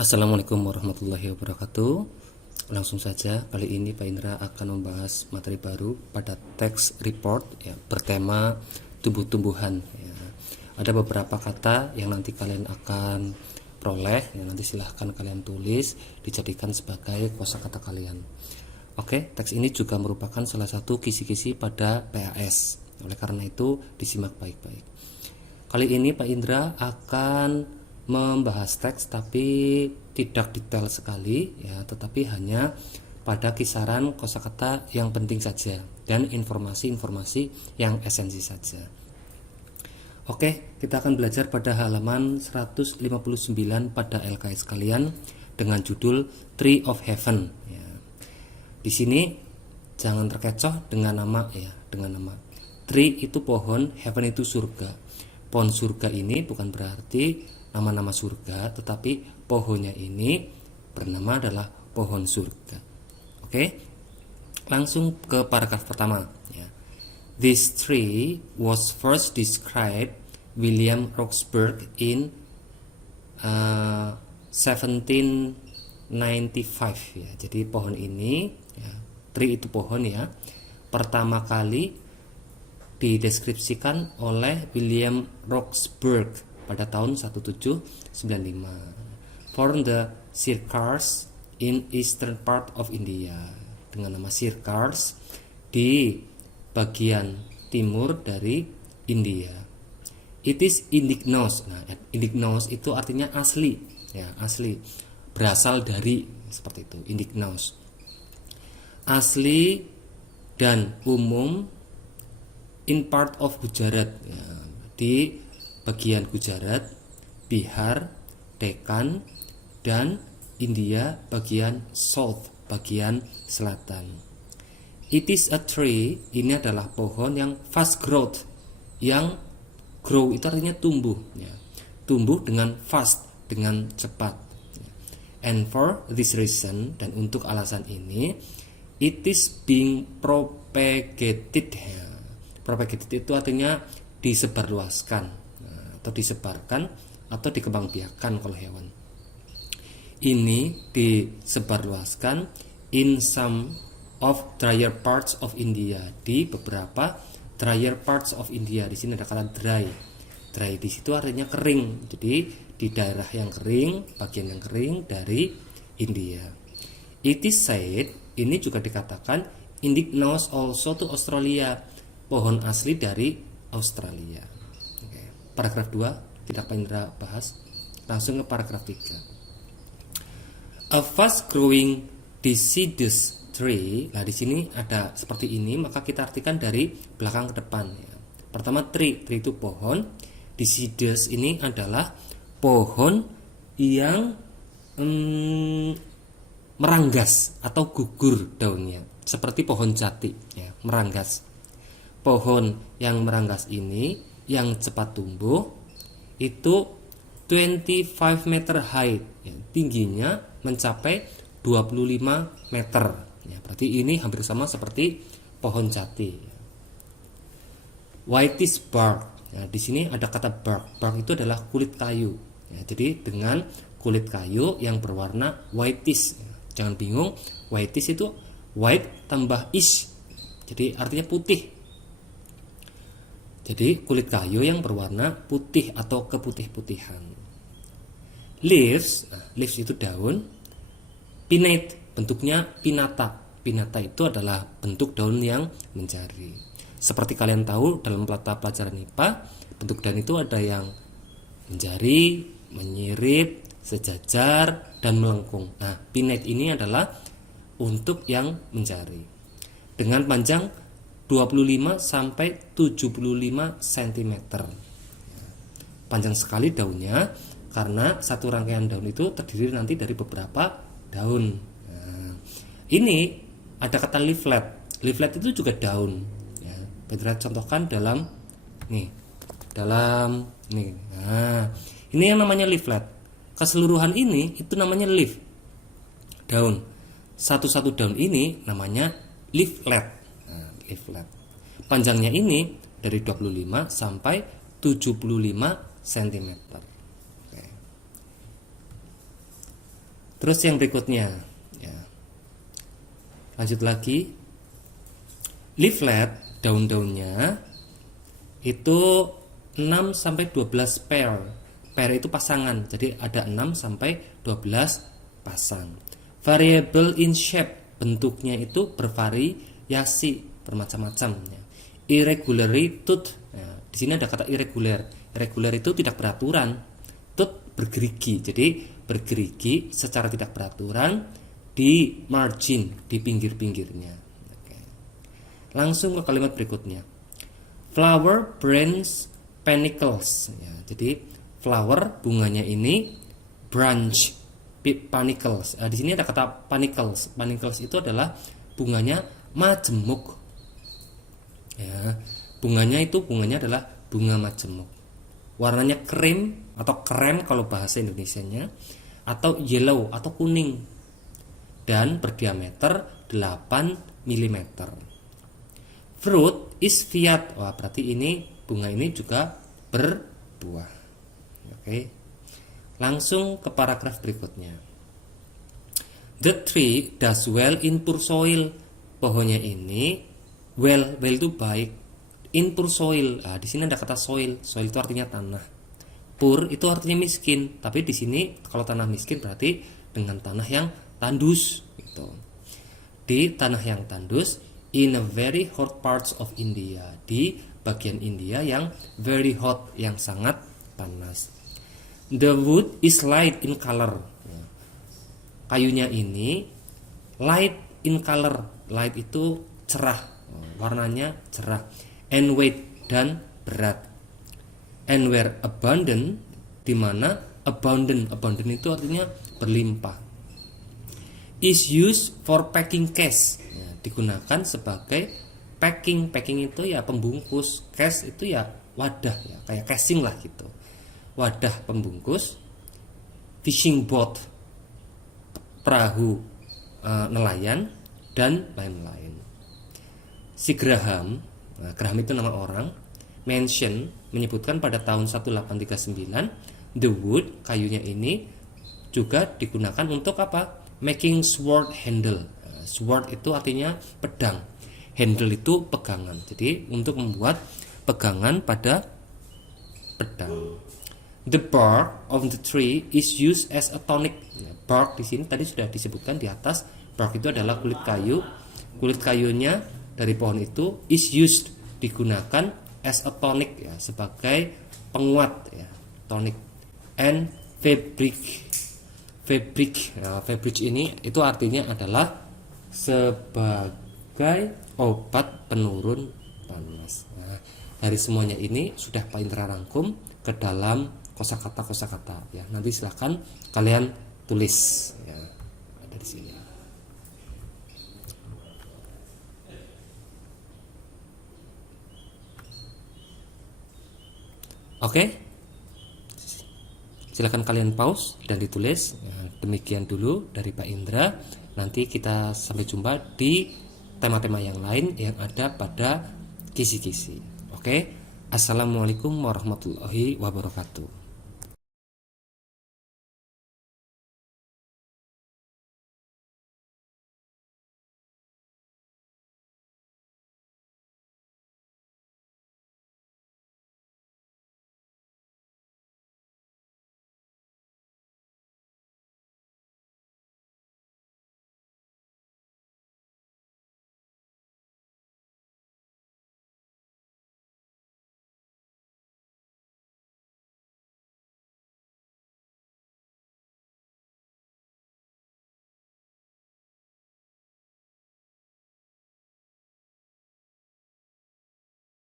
Assalamualaikum warahmatullahi wabarakatuh. Langsung saja, kali ini Pak Indra akan membahas materi baru pada teks report ya, bertema tumbuh-tumbuhan ya. Ada beberapa kata yang nanti kalian akan peroleh ya, nanti silahkan kalian tulis dijadikan sebagai kosakata kalian. Oke, teks ini juga merupakan salah satu kisi-kisi pada PAS. Oleh karena itu disimak baik-baik. Kali ini Pak Indra akan membahas teks tapi tidak detail sekali ya, tetapi hanya pada kisaran kosakata yang penting saja dan informasi-informasi yang esensi saja. Oke, kita akan belajar pada halaman 159 pada LKS kalian dengan judul Tree of Heaven ya. Di sini jangan terkecoh dengan nama ya, dengan nama. Tree itu pohon, heaven itu surga. Pohon surga ini bukan berarti nama-nama surga, tetapi pohonnya ini bernama adalah pohon surga. Oke, langsung ke paragraf pertama ya. This tree was first described William Roxburgh in 1795 ya. Jadi pohon ini ya, tree itu pohon ya, pertama kali dideskripsikan oleh William Roxburgh pada tahun 1795 for the Sircars in eastern part of India, dengan nama Sircars di bagian timur dari India. It is indigenous. Nah, indigenous itu artinya asli ya, asli, berasal dari, seperti itu, indigenous, asli dan umum in part of Gujarat ya, di bagian Gujarat, Bihar, Deccan, dan India bagian South, bagian selatan. It is a tree, ini adalah pohon yang fast growth, yang grow itu artinya tumbuh ya, tumbuh dengan fast, dengan cepat. And for this reason, dan untuk alasan ini, it is being propagated ya. Propagated itu artinya disebarluaskan atau disebarkan atau dikembangbiakkan kalau hewan. Ini disebarluaskan in some of drier parts of India, di beberapa drier parts of India. Di sini ada kata dry. Dry di situ artinya kering. Jadi di daerah yang kering, bagian yang kering dari India. It is said, ini juga dikatakan indigenous also to Australia, pohon asli dari Australia. Paragraf 2 tidak Pak Indra bahas, langsung ke paragraf 3. A fast growing deciduous tree. Nah, di sini ada seperti ini, maka kita artikan dari belakang ke depan ya. Pertama, tree itu pohon, deciduous ini adalah pohon yang meranggas atau gugur daunnya, seperti pohon jati ya, meranggas. Pohon yang meranggas ini yang cepat tumbuh itu 25 meter high ya, tingginya mencapai 25 meter ya, berarti ini hampir sama seperti pohon jati ya. Whitish bark ya, di sini ada kata bark. Bark itu adalah kulit kayu ya, jadi dengan kulit kayu yang berwarna whitish ya. Jangan bingung, whitish itu white tambah ish, jadi artinya putih. Jadi kulit kayu yang berwarna putih atau keputih-putihan. Leaves, leaves itu daun. Pinnate, bentuknya pinata. Pinata itu adalah bentuk daun yang menjari. Seperti kalian tahu dalam mata pelajaran IPA, bentuk daun itu ada yang menjari, menyirip, sejajar, dan melengkung. Nah, pinnate ini adalah untuk yang menjari. Dengan panjang 25 sampai 75 cm. Panjang sekali daunnya karena satu rangkaian daun itu terdiri nanti dari beberapa daun. Nah, ini ada kata leaflet. Leaflet itu juga daun ya. Kita contohkan dalam dalam nih. Nah, ini yang namanya leaflet. Keseluruhan ini itu namanya leaf, daun. Satu-satu daun ini namanya leaflet. Leaflet. Panjangnya ini dari 25 sampai 75 cm. Oke. Terus yang berikutnya, ya. Lanjut lagi. Leaflet, daun-daunnya itu 6 sampai 12 pair. Pair itu pasangan. Jadi ada 6 sampai 12 pasang. Variable in shape, bentuknya itu bervariasi, bermacam-macam ya. Irregularly tooth. Nah, di sini ada kata irregular. Irregular itu tidak beraturan. Tooth bergerigi. Jadi bergerigi secara tidak beraturan di margin, di pinggir-pinggirnya. Oke. Langsung ke kalimat berikutnya. Flower branch panicles. Ya, jadi flower bunganya ini branch panicles. Di sini ada kata panicles. Panicles itu adalah bunganya majemuk. Ya, bunganya adalah bunga majemuk. Warnanya krim atau krem kalau bahasa Indonesianya, atau yellow atau kuning, dan berdiameter 8 mm. Fruit is fiat. Wah, berarti ini bunga ini juga berbuah. Oke. Langsung ke paragraf berikutnya. The tree does well in poor soil. Pohonnya ini well itu baik. In poor soil. Di sini ada kata soil. Soil itu artinya tanah. Poor itu artinya miskin. Tapi di sini kalau tanah miskin berarti dengan tanah yang tandus gitu. Di tanah yang tandus, in a very hot parts of India, di bagian India yang very hot, yang sangat panas. The wood is light in color. Kayunya ini light in color. Light itu cerah, warnanya cerah. And weight, dan berat. And were abundant, di mana abundant itu artinya berlimpah. Is used for packing case. Digunakan sebagai packing itu ya pembungkus, case itu ya wadah ya, kayak casing lah gitu, wadah pembungkus. Fishing boat, perahu nelayan, dan lain-lain. Si Graham, Graham itu nama orang, mention, menyebutkan pada tahun 1839 the wood, kayunya ini juga digunakan untuk apa? Making sword handle. Sword itu artinya pedang, handle itu pegangan. Jadi untuk membuat pegangan pada pedang. The bark of the tree is used as a tonic. Bark di sini tadi sudah disebutkan di atas. Bark itu adalah kulit kayu. Kulit kayunya dari pohon itu is used, digunakan as a tonic ya, sebagai penguat ya, tonic. And fabric ini itu artinya adalah sebagai obat penurun panas. Nah, dari semuanya ini sudah Pak Indra rangkum ke dalam kosakata ya. Nanti silahkan kalian tulis ya, ada di sini. Oke. Silakan kalian pause dan ditulis. Ya, demikian dulu dari Pak Indra. Nanti kita sampai jumpa di tema-tema yang lain yang ada pada kisi-kisi. Oke. Assalamualaikum warahmatullahi wabarakatuh.